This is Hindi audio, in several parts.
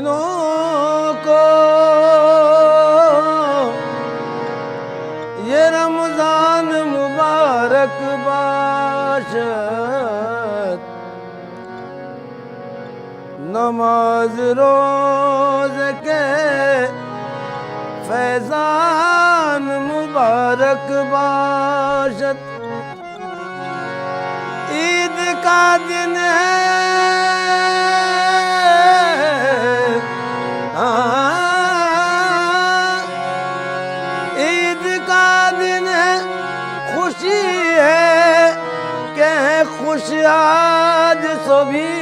मोमिनों को ये रमजान मुबारक बाशत, नमाज रोज के फैजान मुबारक बाशत। ईद का दिन है, ईद का दिन है, खुशी है कि खुश आज सभी।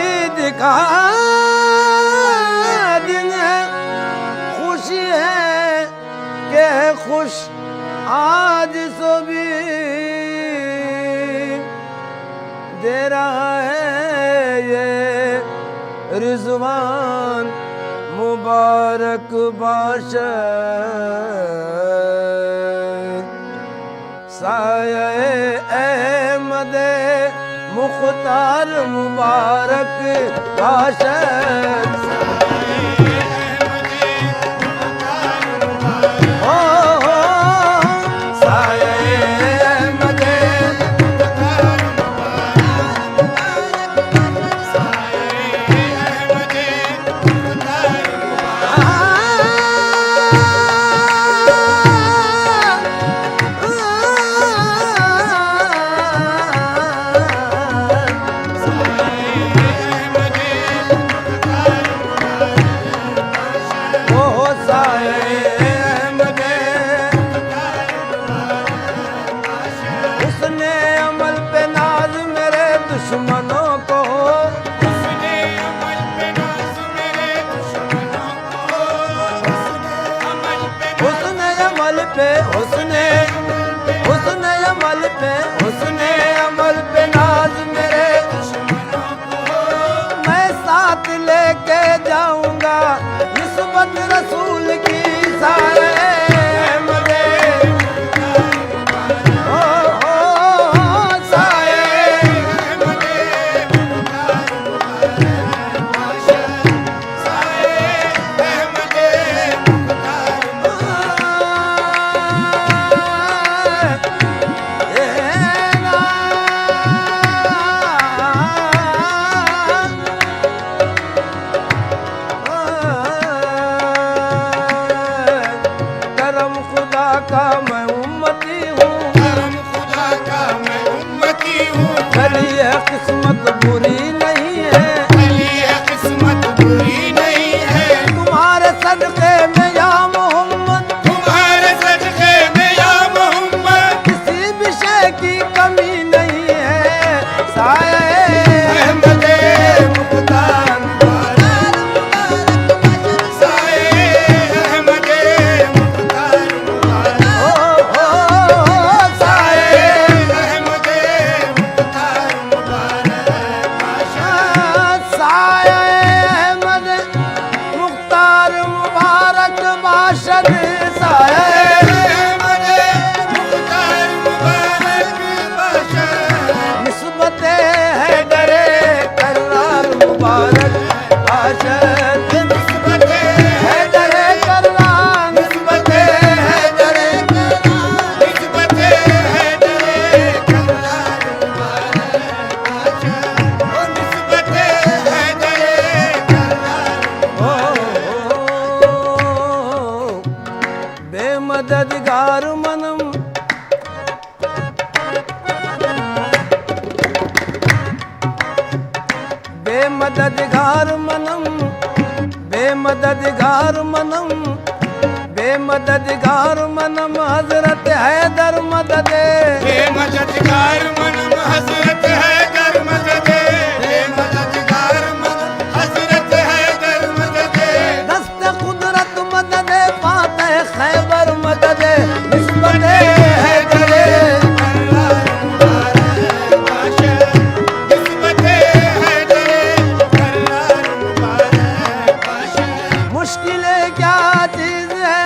ईद का दिन है, खुशी है कि खुश आज सभी। दे रहा है ये रिजवान मुबारक बाशत, साये अहमद मुख्तार मुबारक बाशत। दुश्मनों को उसने अमल पे नाज़ मेरे दुश्मनों को, उसने अमल पे नाज मेरे दुश्मनों को। मैं साथ लेके जाऊंगा निस्बत रसूल की सारे का मैं उम्मती हूँ, करम खुदा का मैं उम्मती हूँ। भली है किस्मत बुरी नहीं है, भली है किस्मत बुरी नहीं है। तुम्हारे सदके में या मोहम्मद, तुम्हारे सदके में या मोहम्मद, किसी विषय की कमी नहीं है। साये अहमदे मुख्तार मुबारक, साये अहमदे मुख्तार मुबारक, साये अहमदे मुख्तार मुबारक बाशत। साये अहमद मुख्तार मुबारक बाशद, साये अहमदे मुख्तार मुबारक बाशत। निस्बत है डरे करार मुबारक बाशद, निस्बत है डरे करार, निस्बत है डरे करार, निस्बत है डरे करार मुबारक बाशत। ओ निस्बत है डरे करार। बेमददगार मनम बेमददगार मनम, बेमददगार मनम, बेमददगार मनम हजरत हैदर मददे। मददगार मनम हजरत हैदर मददे, मददगार मनम हजरत हैदर मददे। दस्त कुदरत मददे, फातह खैबर मददे, निस्बत हैदर करार मुबारक बाशत, निस्बत है डरे करार मुबारक बाशत। मुश्किल क्या चीज है,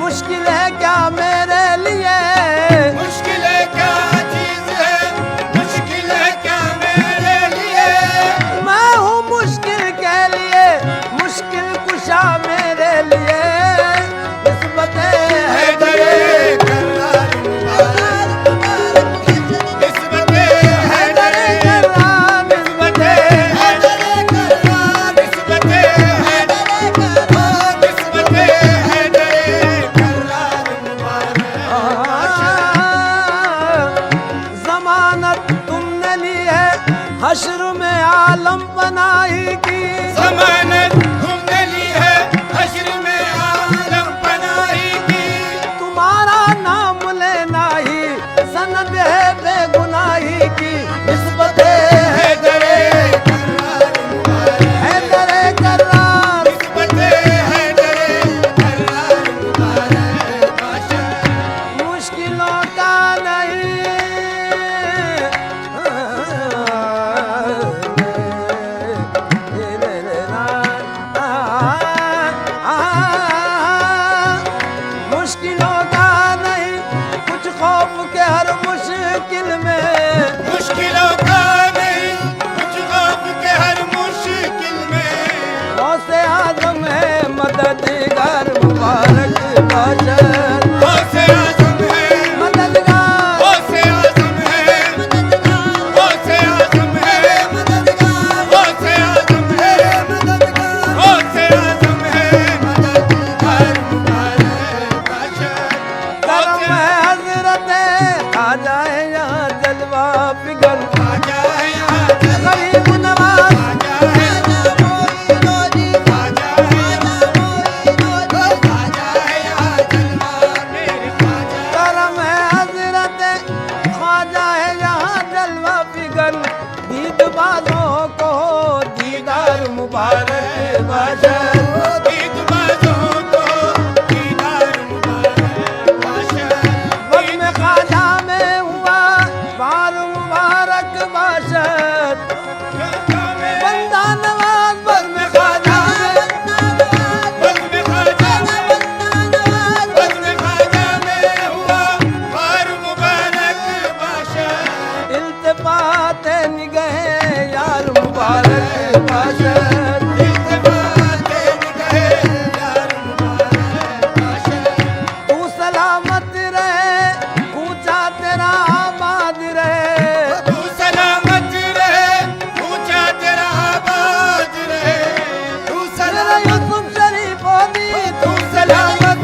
मुश्किल है क्या मेरे लिए, मुश्किल क्या चीज है, मुश्किल क्या बाशर ईद बाजों को दीदार मुबारक बाशर वक्त में ख्वाजा में हुआ बार मुबारक बाशर बंदा नवाज वक्त में ख्वाजा वक्त में ख्वाजा वक्त में ख्वाजा में हुआ बार मुबारक बाशर इल्तिफात निगहे यार मुबारक बाशर तू सलामत रहे पूछा तेरा आबाद रहे तू सलामत रहे ऊंचा तेरा आबाद रहे तू तेरा सलामत यूसुफ शरीफ होनी तू सलामत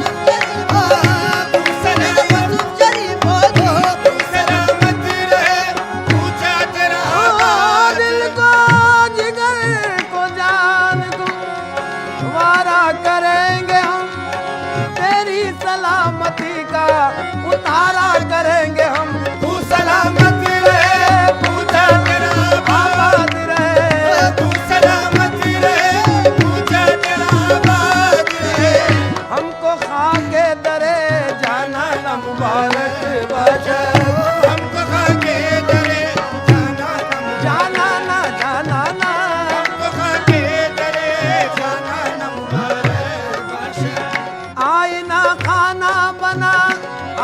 तू सलामत तू सलामत रहे ऊंचा तेरा आबाद दिल को जिगर को जान को वारा करेंगे हम तेरी सलामती का उतारा करेंगे हम तू सलामत रहे ऊंचा तेरा आबाद आबाद रहे तू सलामत रहे ऊंचा तेरा आबाद रहे हमको खाके दरे जाना न मुबारक बाशर हमको खाके दरे जाना जाना ना जाना ना हमको खाके दरे जाना न मुबारक बाशर आईना खाना बना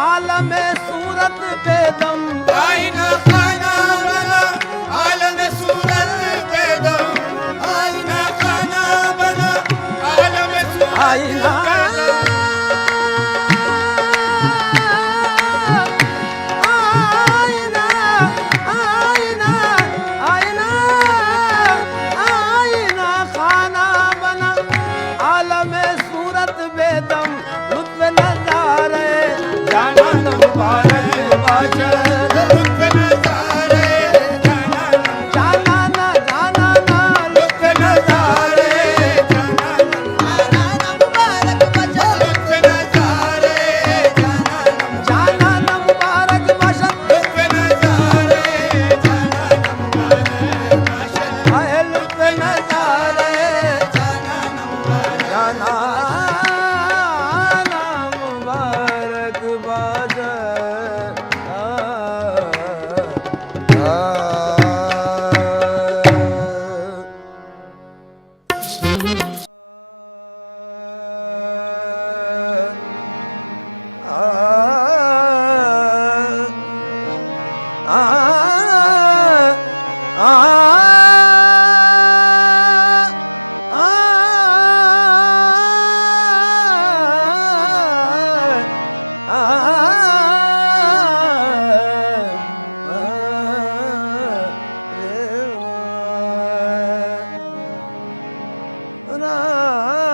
आलम सूरत पे दम आईना खाना बना आलम सूरत पे दम आईना खाना बना आलम सूरत आईना पे दम आईना आईना आईना आईना खाना बना आलम सूरत बेदम लुत्फ नजारे जाना न मुबारक बाशर लुत्फ नज़ारे जाना न जाना ना जाना ना लुत्फ नज़ारे जाना न लुत्फ नज़ारे जाना न जाना न मुबारक बाशर लुत्फ नज़ारे जाना न मुबारक बाशर आए लुत्फ नजारे जाना न मुबारक जाना ना मुबारक बाशर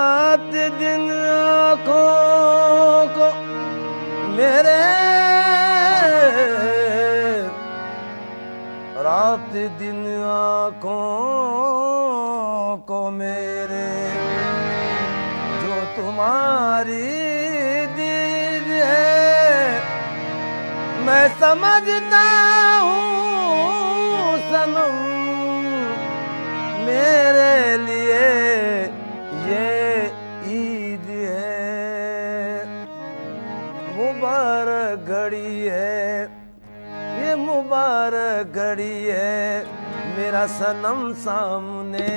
रात दिन आँखों को मेरे रात दिन आँखों को मेरे जो तुम्हारी दीद है मैं समझता हूँ सनम मेरे लिए ये ईद है मुबारक घड़ी है ये मुबारक घड़ी है मेरा सनम सामने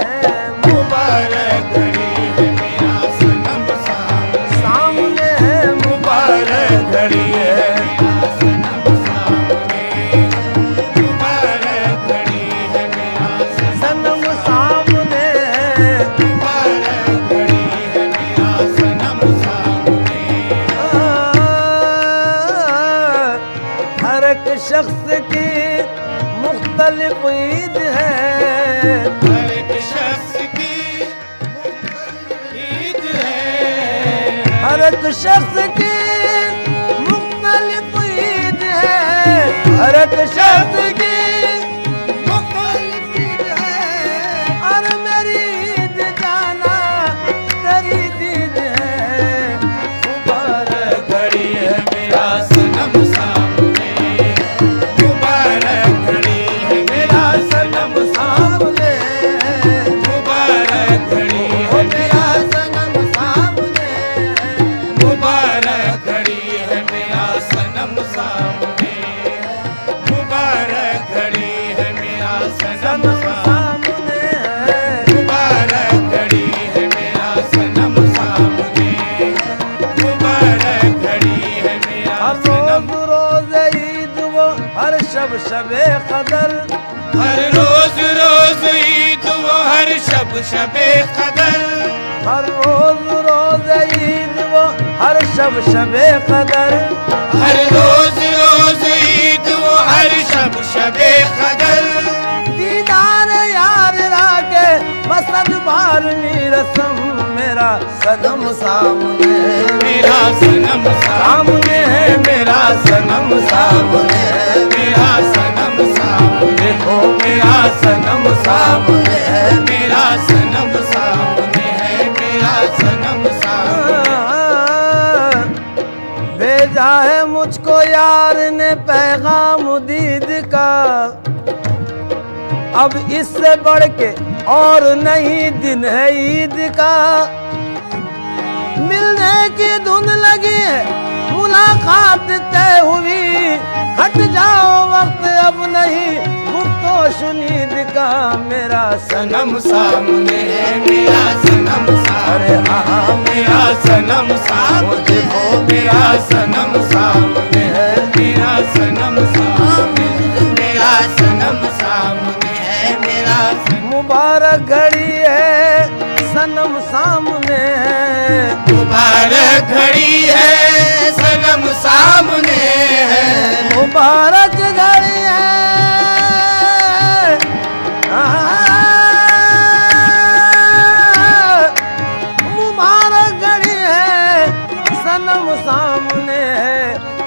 है मुबारक घड़ी है मेरा सनम सामने है मुबारक घड़ी है मेरा सनम सामने मुबारक घड़ी है मेरा सनम सामने है मुबारक घड़ी है मेरा सनम सामने हर एक शख्स की मुख्तलिफ ईद है हर एक शख्स की ईद है हर एक शख्स की मुख्तलिफ ईद है हर एक शख्स की मुख्तलिफ ईद है और मेरी ईद जाना तेरी दीद है मुबारक घड़ी है मेरा सनम सामने मुबारक घड़ी है मेरा सनम सामने मुबारक घड़ी है शबे कदर, हर रोज रोज ईद वो हर शब शबे कदर, हर रोज रोज ईद वो हर शब शबे कदर, हर रोज रोज ईद वो हर शब शबे कदर, दीदार यार राके मसद बार रसम, मेरा सनम सामने, मेरा सनम सामने है मेरा सनम सामने, मेरा सनम सामने, देखो मेरा सनम सामने है, मेरा सनम सामने है, मेरा सनम सामने। भेजा है मुझको यार ने पैगाम दीद का, अब इससे बढ़ के और नहीं दिन है ईद का, मिलने की धुन लगी है मुलाकात तय हुई, हट जाओ वक्त अब नहीं गुफ्तो शुनीद का, मेरा सनम सामने है, मेरा सनम अरे सामने, हाँ मेरा सनम सामने है, मेरा सनम सामने है, मेरा सनम सामने, मेरा सनम सामने है, मेरा मुबारक घड़ी है सनम सामने है, मुबारक घड़ी है सनम सामने है, मुबारक घड़ी है मुबारक घड़ी है सनम सामने है,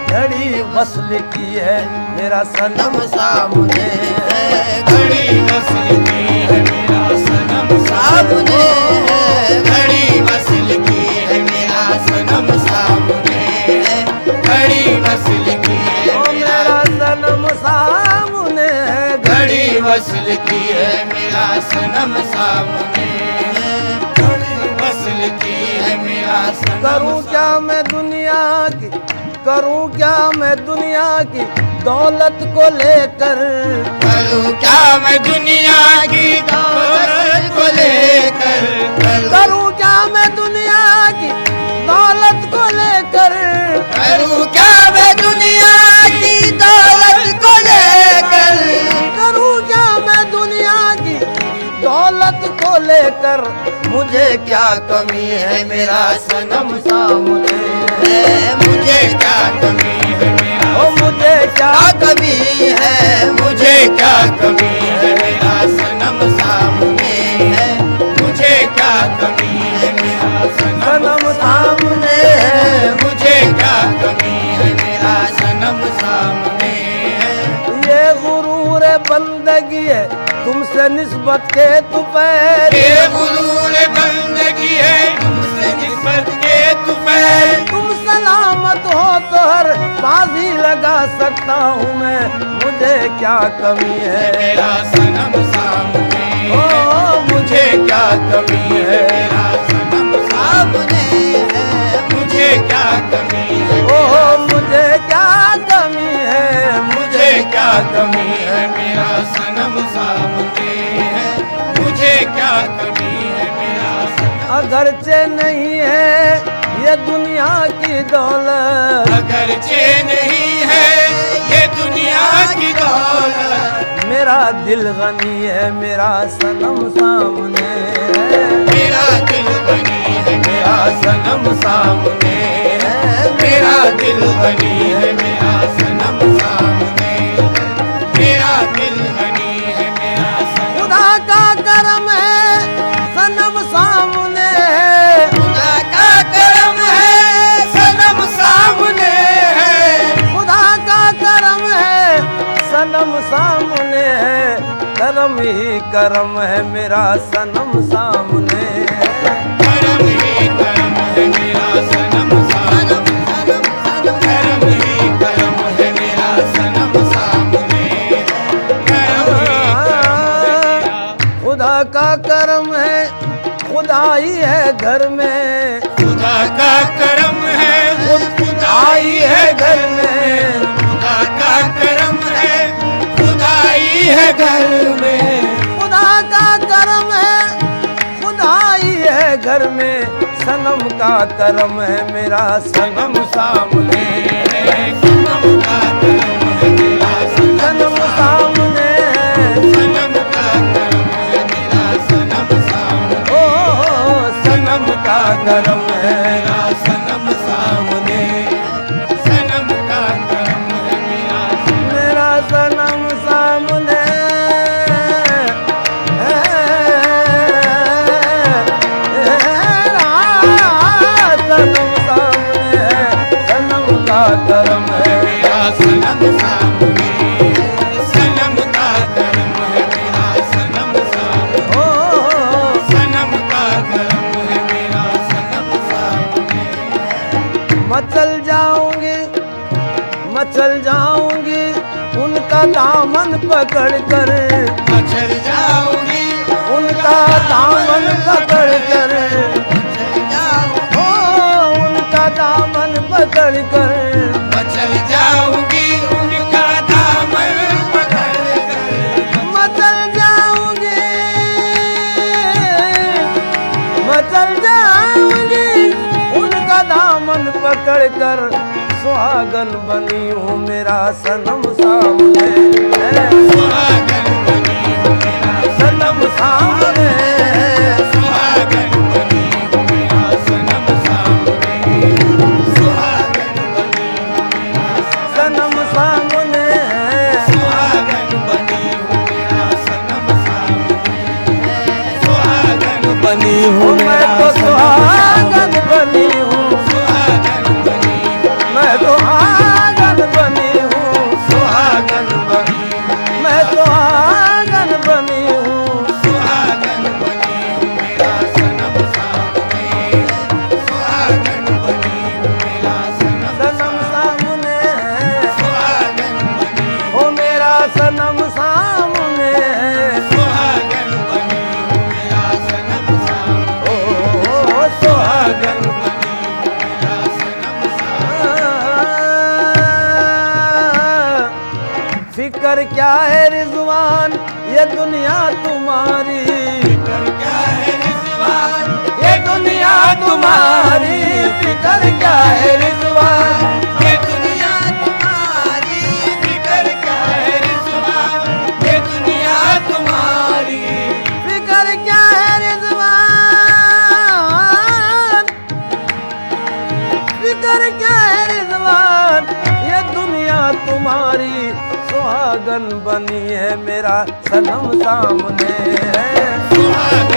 घड़ी वस्ल की है मेरा सनम सामने है, घड़ी वसल की है मेरा सनम सामने है, घड़ी वसल की है मेरा सनम सामने है, घड़ी वसल की है ओ मेरा सनम सामने है, घड़ी वसल की है मेरा सनम सामने है, घड़ी वसल की है मेरा सनम करूं क्या मैं दुनिया की, करूं क्या मैं दुनिया की दौलत को लेकर, करूं क्या मैं दुनिया की दौलत को लेकर, करूं क्या मैं दुनिया की दौलत को लेकर, करूं क्या मैं दुनिया की दौलत को लेकर, करूं क्या मैं दुनिया की दौलत को लेकर, मुझे क्या कमी है मेरा सनम सामने है, मुझे क्या कमी है मेरा ओ मुझे क्या कमी है, मुझे क्या कमी है मेरा सनम सामने है, मुझे क्या कमी है मेरा सनम सामने है, मुझे क्या कमी है मेरा सनम सामने है, ये गुरूर बंदगी है तुमसे निस्बत के तुफैल, ये गुरूर बंदगी है तुमसे निस्बत के तुफैल, तुम सलामत हो तो हर बाजी लगा सकता हूँ मैं, मुझे क्या कमी है मेरा सनम सामने ओ है, मुझे क्या कमी है, मेरा सनम सामने है, मुझे क्या कमी है, ओ मुझे क्या कमी है, मुझे क्या कमी है मेरा सनम सामने है, मुझे क्या कमी है मेरा सनम, अगरचे नहीं है ये दुनिया की दौलत, अगरचे नहीं है ये दुनिया की दौलत, मेरा दिल गनी है मेरा सनम सामने है, मेरा दिल बनी है मेरा सनम सामने है, मेरा दिल बनी है मेरा सनम सामने है, मेरा दिल बनी है मेरा सनम, खुदा का करम है सनम सामने है, खुदा का करम है सनम सामने है, खुदा का करम है सनम सामने है, करम ही करम है मेरा सनम सामने है, करम ही करम है मेरा सनम सामने, करम ही करम है मेरा सनम सामने, करम ही करम है मेरा, खुदा का करम है खुदाई है घर में, खुदा का करम है खुदाई है घर में, खुदा का करम है खुदाई है घर में, खुदा का करम है खुदाई है घर में, सनम का करम है मेरा सनम सामने है, सनम का करम है मेरा सनम करम है मेरा सनम सामने, सनम का करम है मेरा मेरा सनम सामने है, सनम सामने है, सनम का करम है मेरा सनम सामने, सनम का करम है मेरा सनम सामने, हो सनम का करम है मेरा सनम सामने। मचल जाऊंगी उनका दामन पकड़ कर, मचल जाऊंगी उनका दामन पकड़ कर, ओ उनका दामन पकड़ कर, मचल जाऊंगी उनका दामन पकड़ कर, मचल जाऊंगी उनका दामन पकड़ कर, सुहागन बनी हूँ मेरा सनम सामने है, सुहागन बनी हूँ मेरा सनम सामने है, सुहागन बनी हूँ मेरा सनम सामने, सुहागन बनी हूँ मेरा सनम सामने है, सुहागन बनी हूँ मेरा सनम सामने, सुहागन बनी हूँ मैं मेरा तो सनम सुहागन बनी हूँ, सुहागन बनी हूँ, मैं तो आंगन बनी हूँ, सुहागन बनी हूँ, मैं तो आंगन बनी हूँ, सुहागन बनी हूँ मेरा सनम सामने, सुहागन बनी हूँ मेरा सनम सनम सामने है, सुहागन बनी हो मेरा सनम सामने है, सुहागन बनी हूँ मेरा सनम सामने, ओ सुहागन सुहागन बनी हूँ मेरा सनम सामने। फिकर क्या है रिजवान ये दुनिया तुम्हारी, फिकर क्या है रिजवान, ये दुनिया तुम्हारी, फिकर क्या है रिजवान, ये दुनिया तुम्हारी, फिकर क्या है रिजवान, ये दुनिया तुम्हारी, फिकर क्या है रिजवान, फिकर क्या है रिजवान, ये दुनिया तुम्हारी, सुहागन बनी है मेरा सनम सामने है, सुहागन